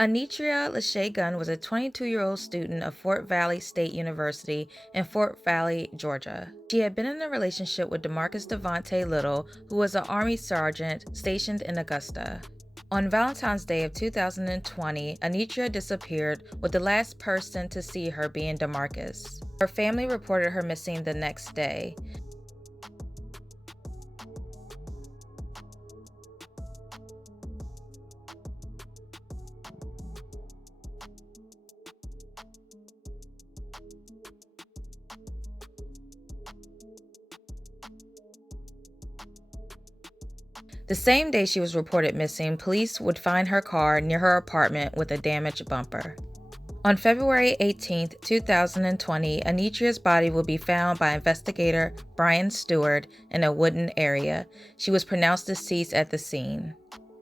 Anitria Lachey Gunn was a 22-year-old student of Fort Valley State University in Fort Valley, Georgia. She had been in a relationship with DeMarcus Devontae Little, who was an Army sergeant stationed in Augusta. On Valentine's Day of 2020, Anitria disappeared, with the last person to see her being DeMarcus. Her family reported her missing the next day. The same day she was reported missing, police would find her car near her apartment with a damaged bumper. On February 18, 2020, Anitria's body will be found by investigator Brian Stewart in a wooded area. She was pronounced deceased at the scene.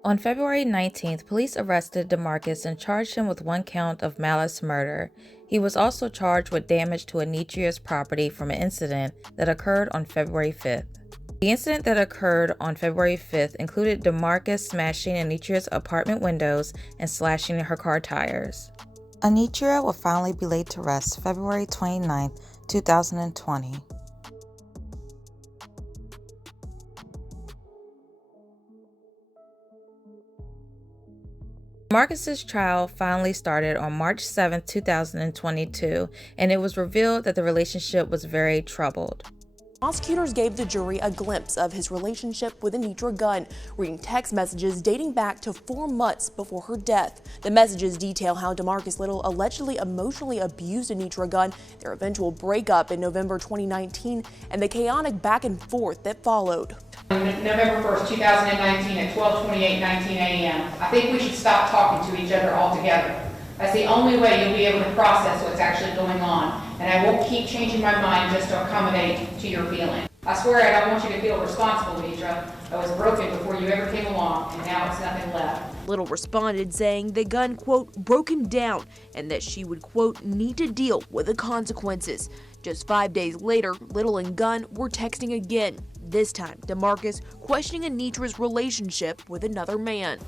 On February 19th, police arrested DeMarcus and charged him with 1 count of malice murder. He was also charged with damage to Anitria's property from an incident that occurred on February 5th. The incident that occurred on February 5th included DeMarcus smashing Anitria's apartment windows and slashing her car tires. Anitria will finally be laid to rest February 29, 2020. Marcus's trial finally started on March 7, 2022, and it was revealed that the relationship was very troubled. Prosecutors gave the jury a glimpse of his relationship with Anitria Gunn, reading text messages dating back to 4 months before her death. The messages detail how DeMarcus Little allegedly emotionally abused Anitria Gunn, their eventual breakup in November 2019, and the chaotic back and forth that followed. November 1st, 2019 at 12:28:19 a.m. I think we should stop talking to each other altogether. That's the only way you'll be able to process what's actually going on, and I won't keep changing my mind just to accommodate to your feeling. I swear I don't want you to feel responsible, Anitria. I was broken before you ever came along, and now it's nothing left. Little responded saying the Gunn, quote, broke him down and that she would, quote, need to deal with the consequences. Just 5 days later, Little and Gunn were texting again, this time DeMarcus questioning Anitria's relationship with another man.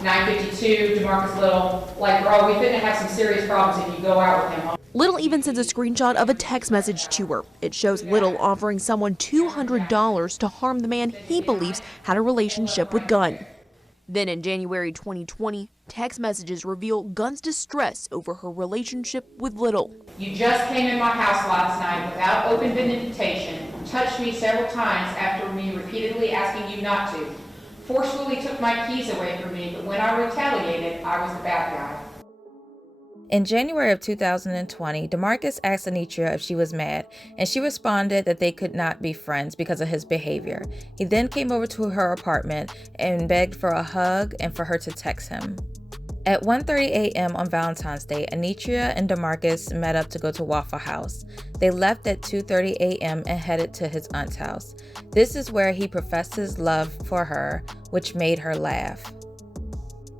9:52, DeMarcus Little, like, bro, we finna have some serious problems if you go out with him. Little even sends a screenshot of a text message to her. It shows Little offering someone $200 to harm the man he believes had a relationship with Gunn. Then in January 2020, text messages reveal Gunn's distress over her relationship with Little. You just came in my house last night without open invitation, touched me several times after me repeatedly asking you not to. Forcefully took my keys away from me, but when I retaliated, I was the bad guy. In January of 2020, DeMarcus asked Anitria if she was mad, and she responded that they could not be friends because of his behavior. He then came over to her apartment and begged for a hug and for her to text him. At 1:30 a.m. on Valentine's Day, Anitria and DeMarcus met up to go to Waffle House. They left at 2:30 a.m. and headed to his aunt's house. This is where he professed his love for her, which made her laugh.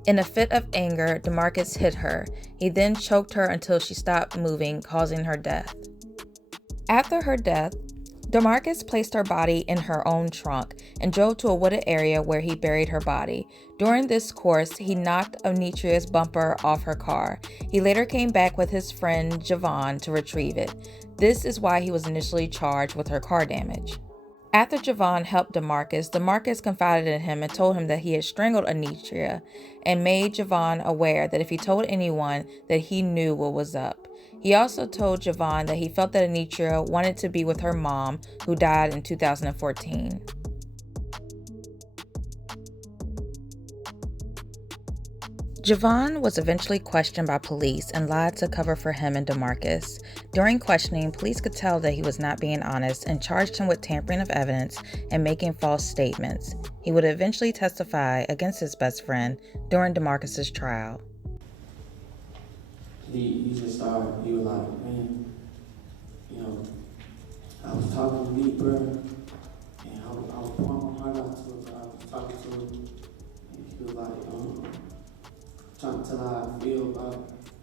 In a fit of anger, DeMarcus hit her. He then choked her until she stopped moving, causing her death. After her death, DeMarcus placed her body in her own trunk and drove to a wooded area where he buried her body. During this course, he knocked Anitria's bumper off her car. He later came back with his friend Javon to retrieve it. This is why he was initially charged with her car damage. After Javon helped DeMarcus confided in him and told him that he had strangled Anitria and made Javon aware that if he told anyone that he knew what was up. He also told Javon that he felt that Anitria wanted to be with her mom, who died in 2014. Javon was eventually questioned by police and lied to cover for him and DeMarcus. During questioning, police could tell that he was not being honest and charged him with tampering of evidence and making false statements. He would eventually testify against his best friend during DeMarcus's trial. He just started, he was like, man, I was talking to me, bro, and I was pouring my heart out to her, I was talking to her, and he was like, trying to tell her how I feel about it,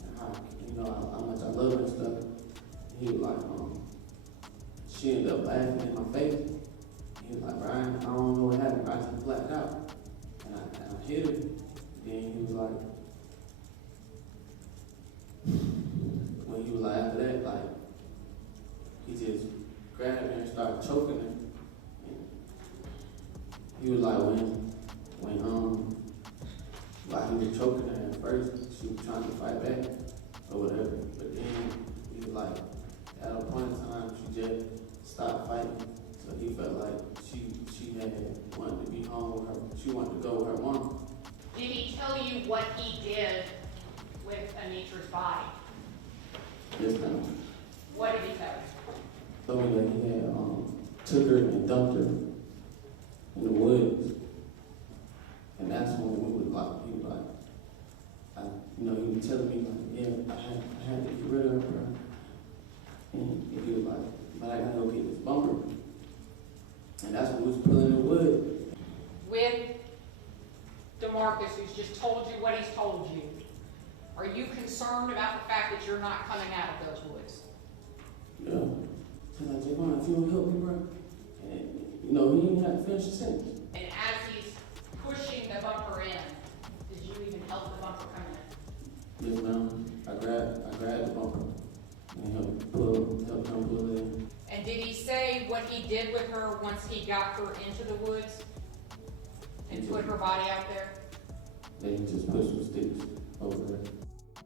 and how much I love her and stuff. He was like, she ended up laughing in my face. He was like, Brian, I don't know what happened, I just blacked out. And I hit her. Then he was like, he was like, after that, like, he just grabbed her and started choking her. And he was like, while he was choking her at first, she was trying to fight back or whatever. But then he was like, at a point in time, she just stopped fighting. So he felt like she had wanted to be home with her. She wanted to go with her mom. Did he tell you what he did with Anitra's body? Yes, ma'am. What did he tell you? Told me that he had took her and dumped her in the woods. And that's when we was like, he was like, he was telling me like, yeah, I had to get rid of her, bro. And he was like, but I gotta go get this bumper. And that's when we was pulling the wood. With DeMarcus, who's just told you what he's told you, are you concerned about the fact that you're not coming out of those woods? Yeah. She's like, Javon, if you don't help me, bro. And, he didn't have to finish the sentence. And as he's pushing the bumper in, did you even help the bumper come in? Yes, ma'am. I grabbed the bumper and helped him pull it in. And did he say what he did with her once he got her into the woods and put her body out there? Then he just pushed some sticks over there.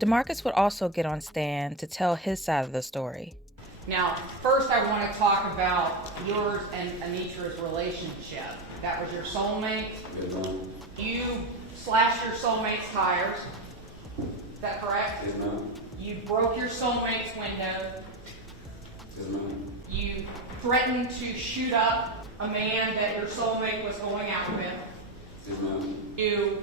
DeMarcus would also get on stand to tell his side of the story. Now, first I want to talk about yours and Anitra's relationship. That was your soulmate. Yes, ma'am. You slashed your soulmate's tires. Is that correct? Yes, ma'am. You broke your soulmate's window. Yes, ma'am. You threatened to shoot up a man that your soulmate was going out with. Yes, ma'am. You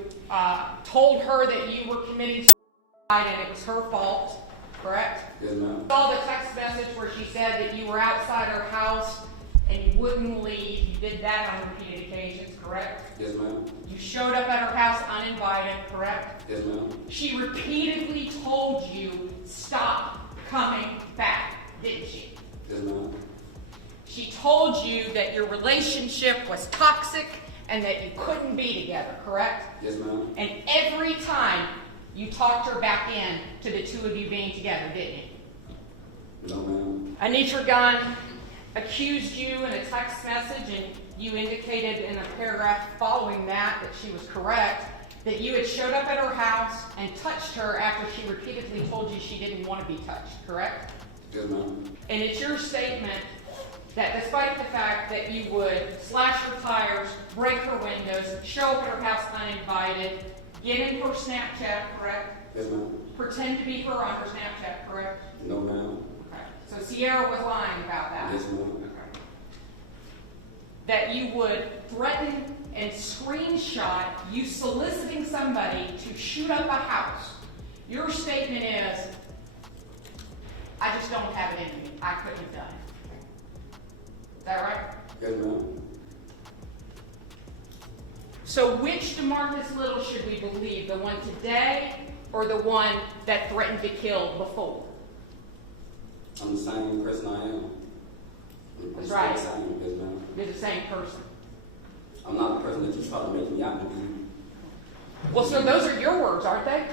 told her that you were committing suicide and it was her fault, correct? Yes, ma'am. I saw the text message where she said that you were outside her house and you wouldn't leave. You did that on repeated occasions, correct? Yes, ma'am. You showed up at her house uninvited, correct? Yes, ma'am. She repeatedly told you, stop coming back, didn't she? Yes, ma'am. She told you that your relationship was toxic and that you couldn't be together, correct? Yes, ma'am. And every time you talked her back in to the two of you being together, didn't you? No, ma'am. Anitra Gunn accused you in a text message, and you indicated in a paragraph following that she was correct, that you had showed up at her house and touched her after she repeatedly told you she didn't want to be touched, correct? Yes, ma'am. And it's your statement that despite the fact that you would slash her tires, break her windows, show up at her house uninvited, get in her Snapchat, correct? Yes, ma'am. Pretend to be her on her Snapchat, correct? No, ma'am. Okay. So Sierra was lying about that. Yes, ma'am. Okay. That you would threaten and screenshot you soliciting somebody to shoot up a house. Your statement is, I just don't have it in me. I couldn't have done it. Is that right? Yes, ma'am. So which DeMarcus Little should we believe? The one today or the one that threatened to kill before? I'm the same person I am. That's right. Yes, ma'am. You're the same person. I'm not the person that you try to make me out to be. Well, so those are your words, aren't they?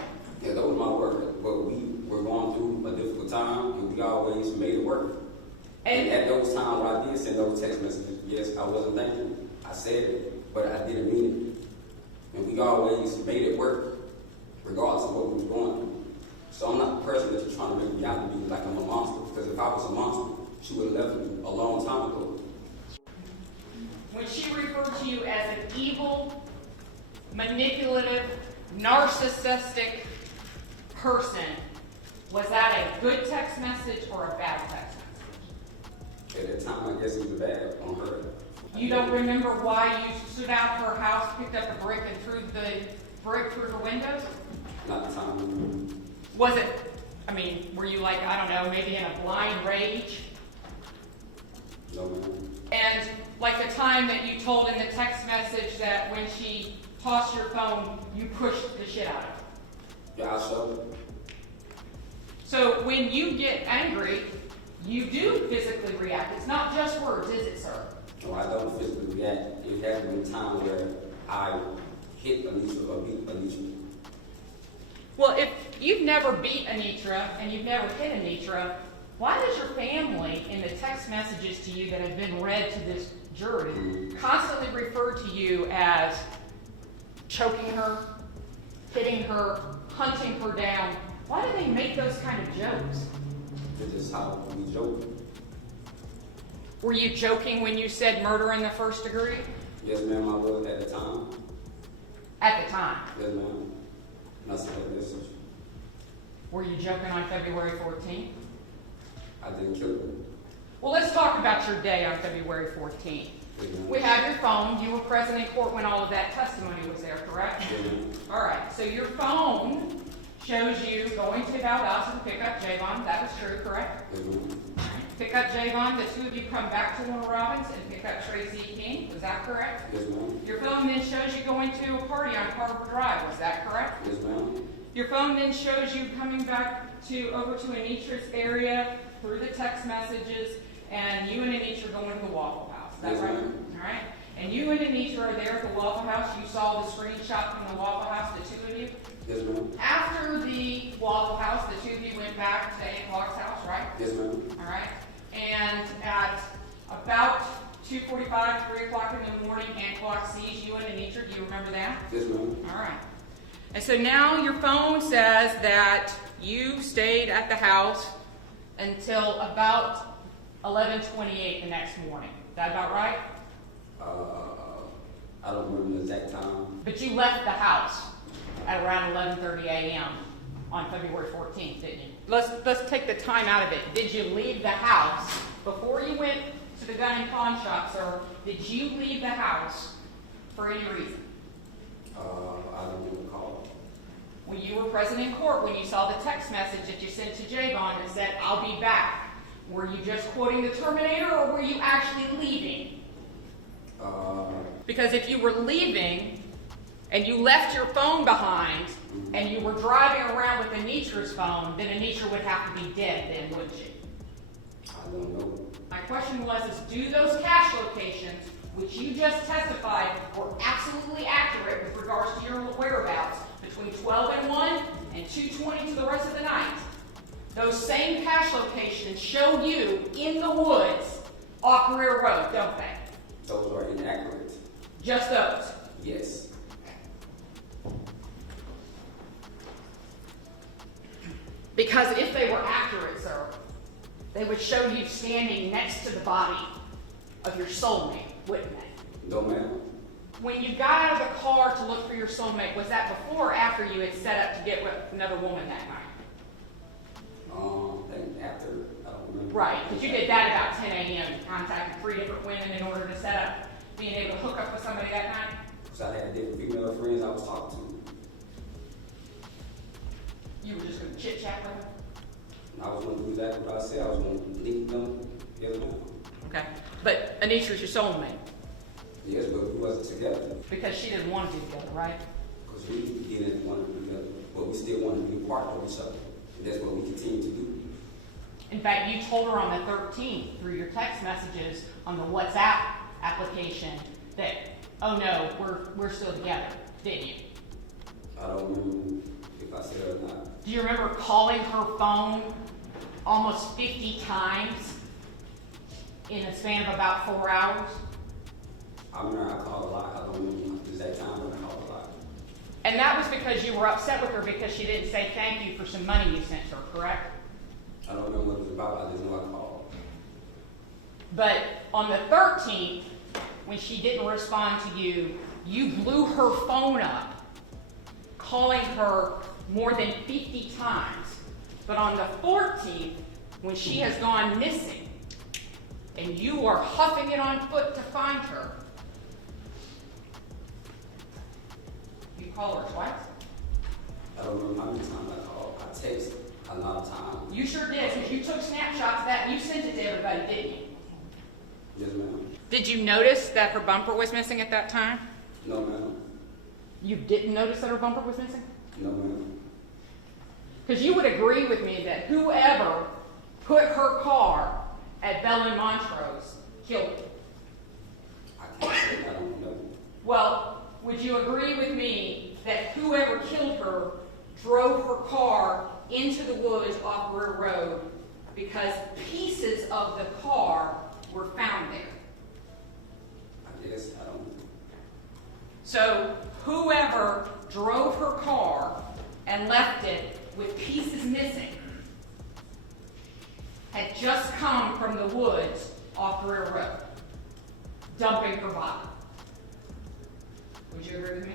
Yeah, that was my word. But we were going through a difficult time, and we always made it work. And at those times when I did send those text messages, yes, I wasn't thinking. I said it, but I didn't mean it. And we always made it work, regardless of what we were going through. So I'm not the person that you're trying to make me out to be like I'm a monster. Because if I was a monster, she would have left me a long time ago. When she referred to you as an evil, manipulative, narcissistic person, was that a good text message or a bad text message? At that time, I guess it was bad on her. You don't remember why you stood out her house, picked up a brick, and threw the brick through her windows? Not the time. Was it, were you like, I don't know, maybe in a blind rage? No, ma'am. And like the time that you told in the text message that when she tossed your phone, you pushed the shit out of her. Yeah, I showed it. So when you get angry, you do physically react. It's not just words, is it, sir? No, I don't physically react. It has been a time where I hit Alicia or beat Alicia. Well, if you've never beat Anitra and you've never hit Anitra, why does your family, in the text messages to you that have been read to this jury, constantly refer to you as choking her, hitting her, hunting her down? Why do they make those kind of jokes? It's just how we joke. Were you joking when you said murder in the first degree? Yes, ma'am, I was at the time. At the time. Yes, ma'am. And I said that message. Were you joking on February 14th? I didn't kill her. Well, let's talk about your day on February 14th. Yes, ma'am. We have your phone. You were present in court when all of that testimony was there, correct? Yes, ma'am. All right. So your phone shows you going to Valdosta to pick up Javon. That was true, correct? Yes, ma'am. Pick up Javon. The two of you come back to Warner Robins and pick up Tracy King. Was that correct? Yes, ma'am. Your phone then shows you going to a party on Carver Drive. Was that correct? Yes, ma'am. Your phone then shows you coming back over to Anitra's area through the text messages, and you and Anitra going to the Waffle House. Is that Yes, right? ma'am. All right. And you and Anitra are there at the Waffle House. You saw the screenshot from the Waffle House, the two of you. Yes, ma'am. After the Waffle House, the two of you went back to Aunt Clark's house, right? Yes, ma'am. All right. And at about 2:45, 3 o'clock in the morning, Aunt Clark sees you and Anitra. Do you remember that? Yes, ma'am. All right. And so now your phone says that you stayed at the house until about 11:28 the next morning. Is that about right? I don't remember the exact time. But you left the house at around 11:30 a.m. on February 14th, didn't you? Let's take the time out of it. Did you leave the house before you went to the gun and pawn shop, sir? Did you leave the house for any reason? I don't recall. When you were present in court, when you saw the text message that you sent to Javon that said, "I'll be back," were you just quoting the Terminator, or were you actually leaving? Because if you were leaving and you left your phone behind and you were driving around with Anitra's phone, then Anitra would have to be dead then, wouldn't she? I don't know. My question was, do those cache locations, which you just testified were absolutely accurate with regards to your whereabouts between 12 and 1 and 2:20 to the rest of the night, those same cache locations show you in the woods off Career Road, don't they? Those are inaccurate. Just those. Yes. Because if they were accurate, sir, they would show you standing next to the body of your soulmate, wouldn't they? No, ma'am. When you got out of the car to look for your soulmate, was that before or after you had set up to get with another woman that night? I think after, I don't remember. Right, because you did that about 10 a.m. You contacted 3 different women in order to set up being able to hook up with somebody that night. So I had different female friends I was talking to. You were just going to chit-chat with them? And I was going to do exactly what I said. I was going to link them. Yes, ma'am. Okay. But Anitra's your soulmate? Yes, but we wasn't together. Because she didn't want to be together, right? Because we didn't want to be together. But we still wanted to be a part of each other. And that's what we continue to do. In fact, you told her on the 13th through your text messages on the WhatsApp application that, oh no, we're still together, didn't you? I don't remember if I said it or not. Do you remember calling her phone almost 50 times in a span of about 4 hours? I remember I called a lot. I don't remember the exact time, but I called a lot. And that was because you were upset with her because she didn't say thank you for some money you sent her, correct? I don't know what it was about. I just know I called. But on the 13th, when she didn't respond to you, you blew her phone up, calling her more than 50 times. But on the 14th, when she has gone missing, and you are huffing it on foot to find her, you call her twice. I don't remember how many times I called. I texted a lot of times. You sure did, because you took snapshots of that and you sent it to everybody, didn't you? Yes, ma'am. Did you notice that her bumper was missing at that time? No, ma'am. You didn't notice that her bumper was missing? No, ma'am. Because you would agree with me that whoever put her car at Bell and Montrose killed her. I can't say I don't know. Well, would you agree with me that whoever killed her drove her car into the woods off Greer Road because pieces of the car were found there. I guess, I don't know. So whoever drove her car and left it with pieces missing had just come from the woods off Greer Road, dumping her body. Would you agree with me?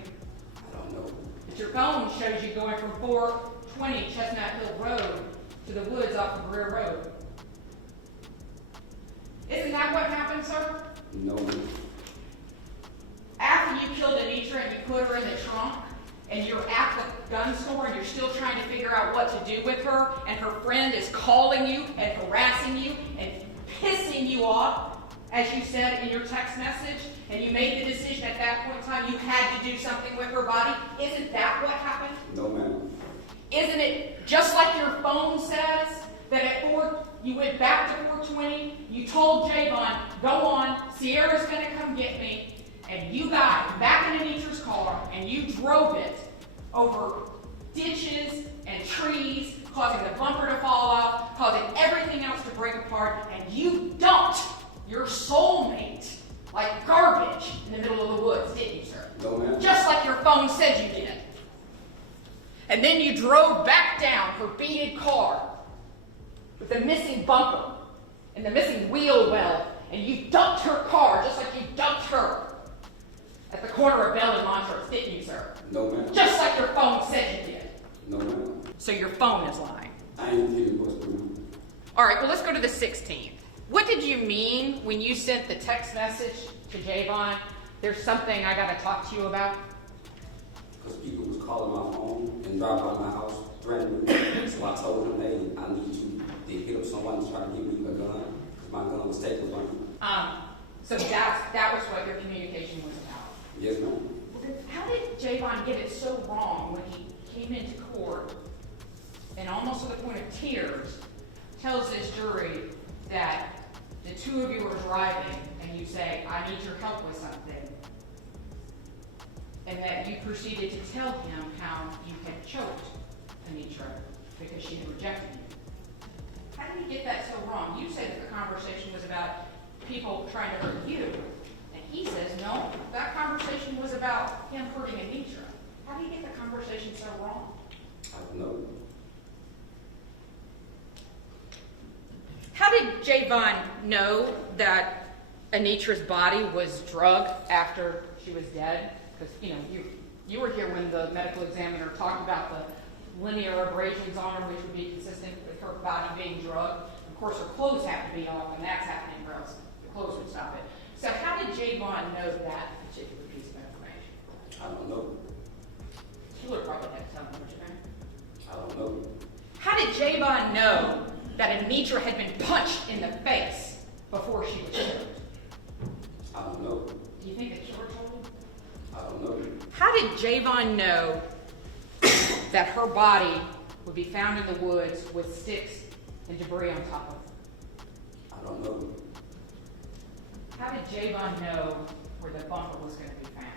I don't know. But your phone shows you going from 420 Chestnut Hill Road to the woods off of Greer Road. Isn't that what happened, sir? No. After you killed Anitra and you put her in the trunk, and you're at the gun store and you're still trying to figure out what to do with her, and her friend is calling you and harassing you and pissing you off, as you said in your text message, and you made the decision at that point in time you had to do something with her body, isn't that what happened? No, ma'am. Isn't it just like your phone says, that at 4, you went back to 420, you told Javon, go on, Sierra's gonna come get me, and you got back in Anitra's car, and you drove it over ditches and trees, causing the bumper to fall off, causing everything else to break apart, and you dumped your soulmate like garbage in the middle of the woods, didn't you, sir? No, ma'am. Just like your phone said you did. And then you drove back down her beaded car with the missing bumper and the missing wheel well, and you dumped her car just like you dumped her at the corner of Bell and Montrose, didn't you, sir? No, ma'am. Just like your phone said you did. No, ma'am. So your phone is lying. I ain't getting what's going on. All right, well, let's go to the 16th. What did you mean when you sent the text message to Javon, there's something I got to talk to you about? Because people was calling my phone and driving by my house threatening me. So I told them, hey, I need you to hit up someone to try to give me a gun, because my gun was taken from me. So that was what your communication was about. Yes, ma'am. Well, then how did Javon get it so wrong when he came into court and almost to the point of tears tells this jury that the two of you were driving and you say, I need your help with something, and that you proceeded to tell him how you had choked Anitra because she had rejected you? How did he get that so wrong? You said that the conversation was about people trying to hurt you, and he says, no, that conversation was about him hurting Anitra. How do you get the conversation so wrong? I don't know. How did Javon know that Anitra's body was drugged after she was dead? Because, you were here when the medical examiner talked about the linear abrasions on her, which would be consistent with her body being drugged. Of course, her clothes have to be off, and that's happening, or else the clothes would stop it. So how did Javon know that particular piece of information? I don't know. Killer probably had to tell him, don't you think? I don't know. How did Javon know that Anitra had been punched in the face before she was killed? I don't know. Do you think the killer told him? I don't know. How did Javon know that her body would be found in the woods with sticks and debris on top of it? I don't know. How did Javon know where the bumper was going to be found?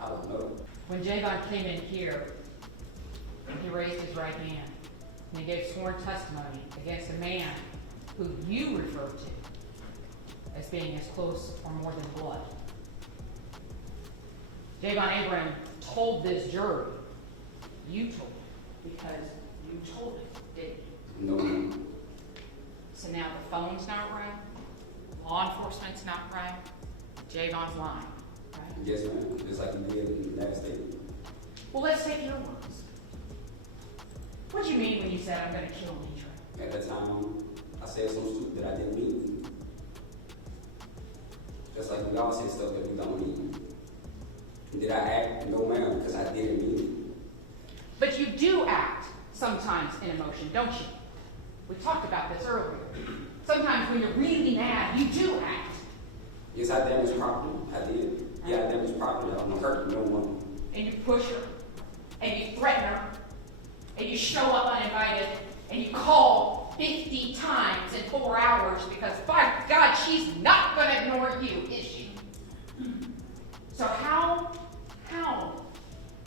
I don't know. When Javon came in here, he raised his right hand and he gave sworn testimony against a man who you referred to as being as close or more than blood. Javon Abraham told this jury, you told him, because you told him, didn't you? No, ma'am. So now the phone's not right, law enforcement's not right, Javon's lying, right? Yes, ma'am. Just like you did in the last statement. Well, let's take your words. What do you mean when you said I'm going to kill Anitra? At that time, I said something stupid that I didn't mean. Just like we all say stuff that we don't mean. Did I act? No, ma'am, because I didn't mean it. But you do act sometimes in emotion, don't you? We talked about this earlier. Sometimes when you're really mad, you do act. Yes, I damaged property. I did. Yeah, I damaged property. I don't hurt no one. And you push her, and you threaten her, and you show up uninvited, and you call 50 times in 4 hours because, by God, she's not going to ignore you, is she? So well, no,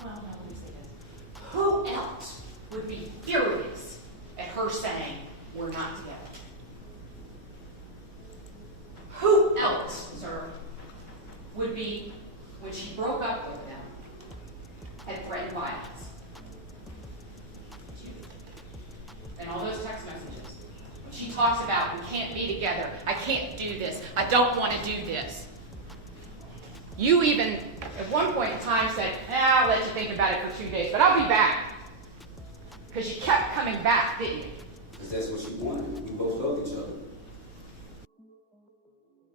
let me say this. Who else her saying, we're not together. Who else, sir, would be, when she broke up with him, had threatened violence? And all those text messages. When she talks about, we can't be together, I can't do this, I don't want to do this. You even, at one point in time, said, I'll let you think about it for 2 days, but I'll be back. Because you kept coming back, didn't you? Because that's what she wanted. We both loved each other.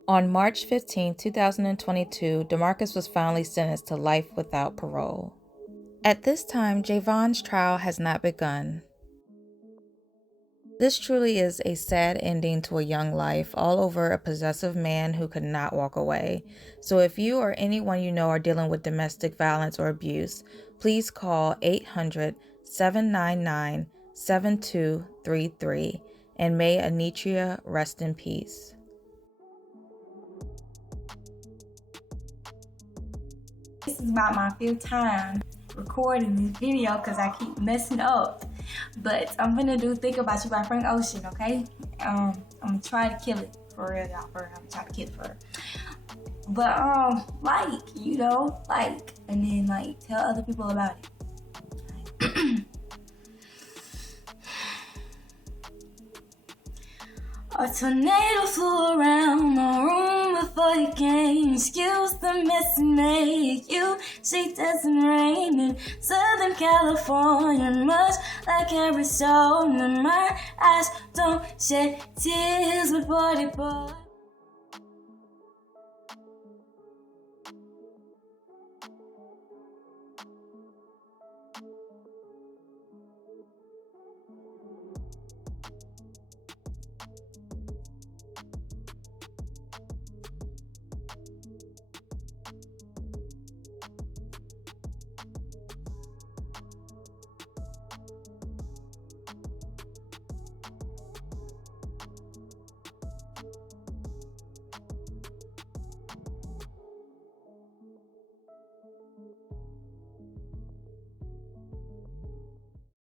On March 15, 2022, DeMarcus was finally sentenced to life without parole. At this time, Javon's trial has not begun. This truly is a sad ending to a young life, all over a possessive man who could not walk away. So if you or anyone you know are dealing with domestic violence or abuse, please call 800-799-7233, and may Anitria rest in peace. This is about my 5th time recording this video because I keep messing up. But I'm gonna do Think About You by Frank Ocean, okay? I'm gonna try to kill it for real, y'all. I'm gonna try to kill it for real. But and then tell other people about it. A tornado flew around my room before you came. Excuse the mess it made. You see doesn't rain in Southern California, much like Arizona. My eyes don't shed tears before they pour.